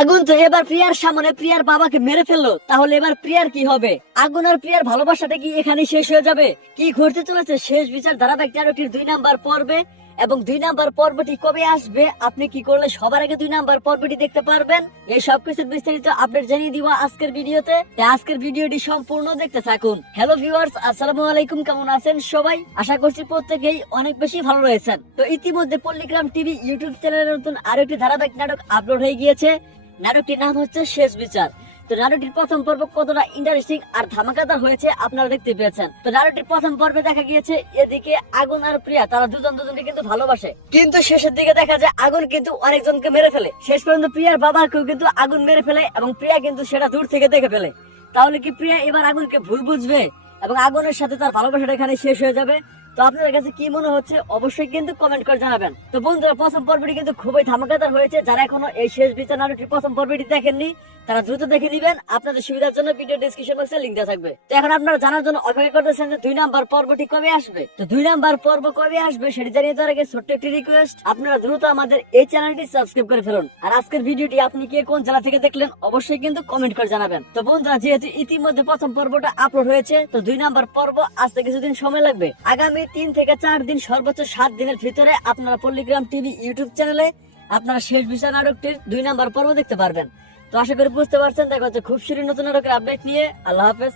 আগুন তো এবার প্রিয়ার সামনে প্রিয়ার বাবাকে মেরে ফেললো, তাহলে এবার প্রিয়ার কি হবে? আগুন আর প্রিয়ার ভালোবাসাটা কি এখানে শেষ হয়ে যাবে? কি ঘটতে চলেছে শেষ বিচার ধারাবাহিক নাটকটির 2 নাম্বার পর্বে, এবং 2 নাম্বার পর্বটি কবে আসবে, আপনি কি করলে সবার আগে 2 নাম্বার পর্বটি দেখতে পারবেন, এই সবকিছুর বিস্তারিত আপডেট জানিয়ে দিব আজকের ভিডিওতে। তাই আজকের ভিডিওটি সম্পূর্ণ দেখতে থাকুন। হ্যালো ভিউয়ার্স, আসসালামু আলাইকুম, কেমন আছেন সবাই? আশা করছি প্রত্যেকেই অনেক বেশি ভালো রয়েছেন। তো ইতিমধ্যে পল্লিগ্রাম টিভি ইউটিউব চ্যানেলের নতুন আরো একটি ধারাবাহিক নাটক আপলোড হয়ে গিয়েছে। নাটকটির নাম হচ্ছে শেষ বিচার। তো নাটকটির প্রথম পর্ব কতটা ইন্টারেস্টিং আর ধামাকাদার হয়েছে আপনারা দেখতে পেয়েছেন। তো নাটকটির প্রথম পর্বে দেখা গিয়েছে এদিকে আগুন আর প্রিয়া তারা দুজনকে কিন্তু ভালোবাসে, কিন্তু শেষের দিকে দেখা যায় আগুন কিন্তু অনেকজনকে মেরে ফেলে। শেষ পর্যন্ত প্রিয়ার বাবাকেও কিন্তু আগুন মেরে ফেলে এবং প্রিয়া কিন্তু সেটা দূর থেকে দেখে ফেলে। তাহলে কি প্রিয়া এবার আগুনকে ভুল বুঝবে এবং আগুনের সাথে তার ভালোবাসাটা এখানে শেষ হয়ে যাবে? তো আপনাদের কাছে কি মনে হচ্ছে অবশ্যই কিন্তু কমেন্ট করে জানাবেন। তো বন্ধুরা, প্রথম পর্বটি কিন্তু খুবই ধামাকাদার হয়েছে। যারা এখনো এই শেষ বিচার নাটকটির প্রথম পর্বটি দেখেননি তারা দ্রুত দেখে নিবেন। আপনাদের সুবিধার জন্য ভিডিও ডেসক্রিপশন বক্সে লিংক দেওয়া থাকবে। তো এখন আপনারা জানার জন্য অপেক্ষা করতেছেন যে 2 নাম্বার পর্বটি কবে আসবে। তো 2 নাম্বার পর্ব কবে আসবে সেটি জানিয়ে দেওয়ার আগে ছোট্ট একটি রিকোয়েস্ট, আপনারা দ্রুত আমাদের এই চ্যানেলটি সাবস্ক্রাইব করে ফেলুন। আর আজকের ভিডিওটি আপনি কে কোন জেলা থেকে দেখলেন অবশ্যই কিন্তু কমেন্ট করে জানাবেন। তো বন্ধুরা, যেহেতু ইতিমধ্যে প্রথম পর্বটা আপলোড হয়েছে, তো 2 নাম্বার পর্ব আসতে কিছুদিন সময় লাগবে। আগামী 3 থেকে 4 দিন, সর্বোচ্চ 7 দিনের ভিতরে আপনারা পল্লিগ্রাম টিভি ইউটিউব চ্যানেলে আপনারা শেষ বিচার নাটকটির 2 নাম্বার পর্ব দেখতে পারবেন। তো আশা করি বুঝতে পারছেন। দেখা হচ্ছে খুব শীঘ্রই নতুন নাটকের আপডেট নিয়ে। আল্লাহ হাফেজ।